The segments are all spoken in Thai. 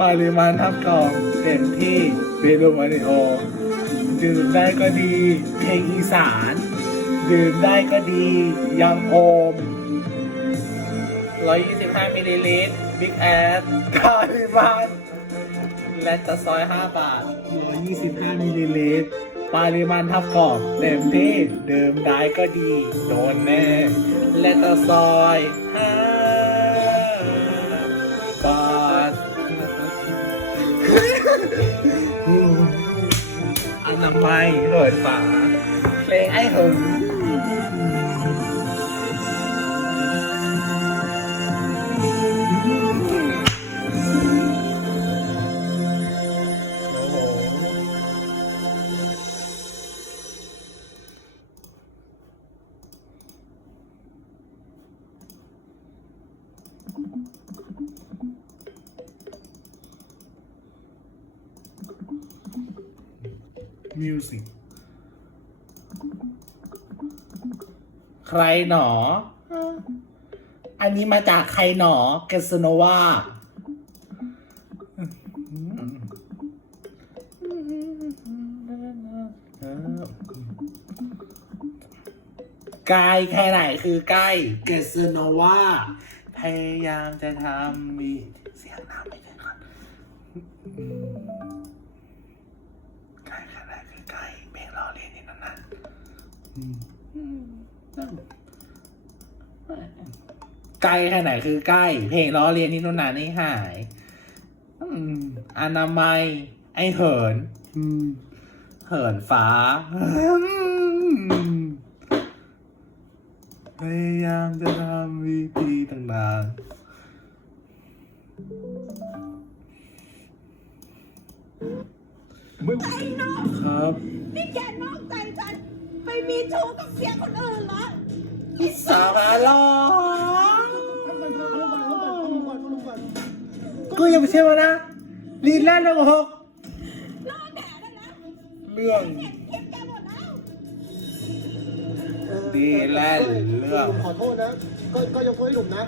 ปริมาณทับกล่องเต็มที่เบลูมาริโอดื่มได้ก็ดี เพลงอีสาน ดื่มได้ก็ดี ยังโอม 125มิลลิลิตรบิ๊กแอดปริมาณและจะซอย 5 บาท 125มิลลิลิตรปริมาณทับกรอบเต็มที่ เดื่มได้ก็ดี โดนแน่ และจะซอย 5 อนามัยเหิน ฝาเพลงไอ้หึงโอ้โหมิวสิกใครหนอ อันนี้มาจากใครหนอเกสโนวาใกล้แค่ไหนคือใกล้เกสโนวาพยายามจะทำมีเใกล้แค่ไหนคือใกล้ เพลงล้อเรียนนี่นู่นน่ะนี่หายอืมอนามัย ไอเหินอืมเหินฟ้าอืมพยายามจะทำวิธีต่างมึงๆครับนี่แกนอกใจฉัน ไปมีชู้กับเสียคนอื่นเหรอสาบาลอทำมันทำเขาลงก่อนเขาลงก่อนเขาลงก่อนกูยังไม่เชื่อมันนะลีนแลนด์โกหกรอแดดได้แล้วเรื่องเห็นคลิปแกหมดแล้วดีแลนด์เรื่องหนุ่มขอโทษนะ ก็ก็ยกโทษให้หนุ่มนะ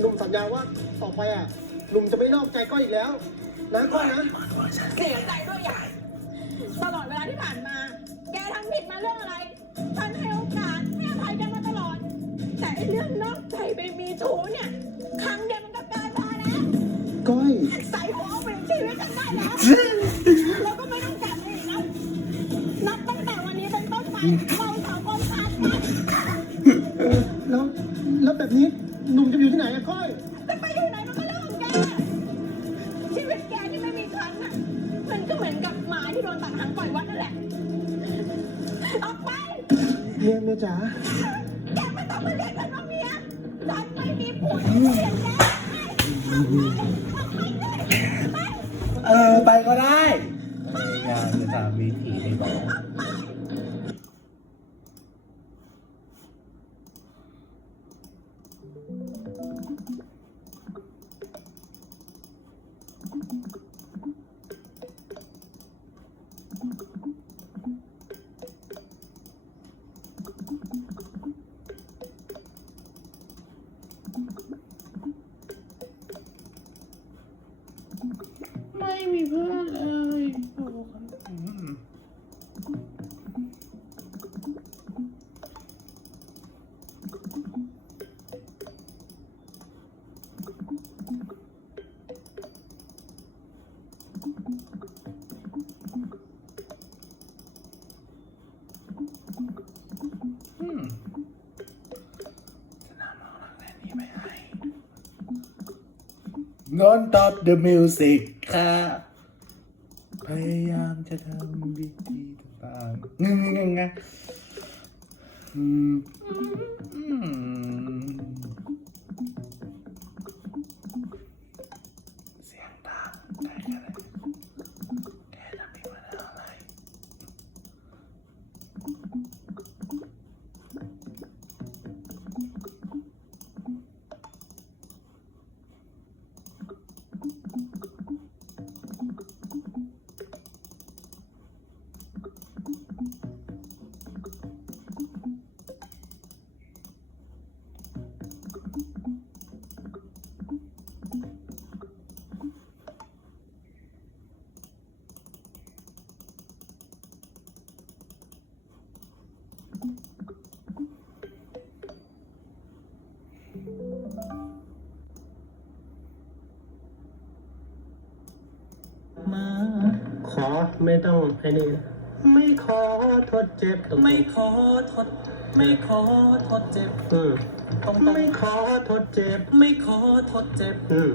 หนุ่มสัญญาว่าต่อไปอะหนุ่มจะไม่นอกใจก้อยอีกแล้วนะก้อยนะเสียใจด้วยอะ ตลอดเวลาที่ผ่านมา แกทำผิดมาเรื่องอะไร ฉันให้โอกาสให้อภัยแกมาตลอด แต่ไอ้เรื่องนอกใจไปมีชู้เนี่ย ครั้งเดียวมันก็เกินพอแล้วก้อย ใส่หัวเอาไปในชีวิตฉันได้แล้ว แล้วก็ไม่ต้องกลับมาอีกนะนับตั้งแต่วันนี้เป็นต้นไปเราสองคนขาดกันเออแล้วแล้วแบบนี้หนุ่มจะอยู่ที่ไหนอะก้อย จะไปอยู่ไหนมันก็เรื่องของแก ชีวิตแกที่ไม่มีฉันน่ะมันก็เหมือนกับหมา ที่โดนตัดหางปล่อยวัดนั่นแหละ ออกไป เมียเมียจ๋าแกไม่ต้องมาเรียกฉันว่าเมียฉันไม่มีผัวที่เสียแกเออ ไปก็ได้พยายามจะตามวิธีที่บอกไม่มีเพื่อนเลยโอ้โหอืม อืมจะนำเอาเรื่องนี้ไปให้นอนตอบ the music ค่ะ พยายามจะทำวิธีต่างๆงงงงงอืมอืม มาขอไม่ต้องไอ้นี่ไม่ขอทดเจ็บตรงไม่ขอทด ไม่ขอทดเจ็บ อืมตรงๆไม่ขอทดเจ็บ ไม่ขอทดเจ็บ อืม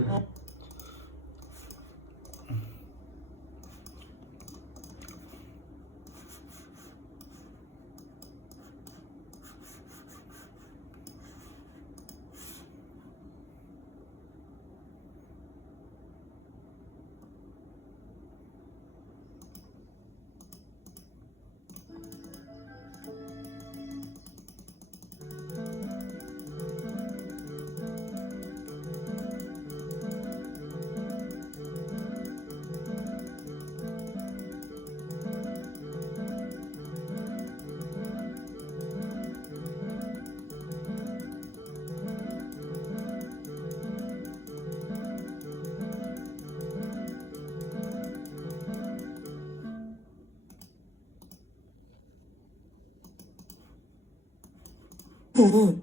음.